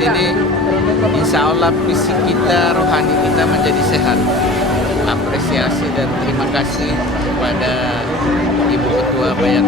ini insya Allah fisik kita, rohani kita menjadi sehat. Apresiasi dan terima kasih kepada Ibu Ketua Bayat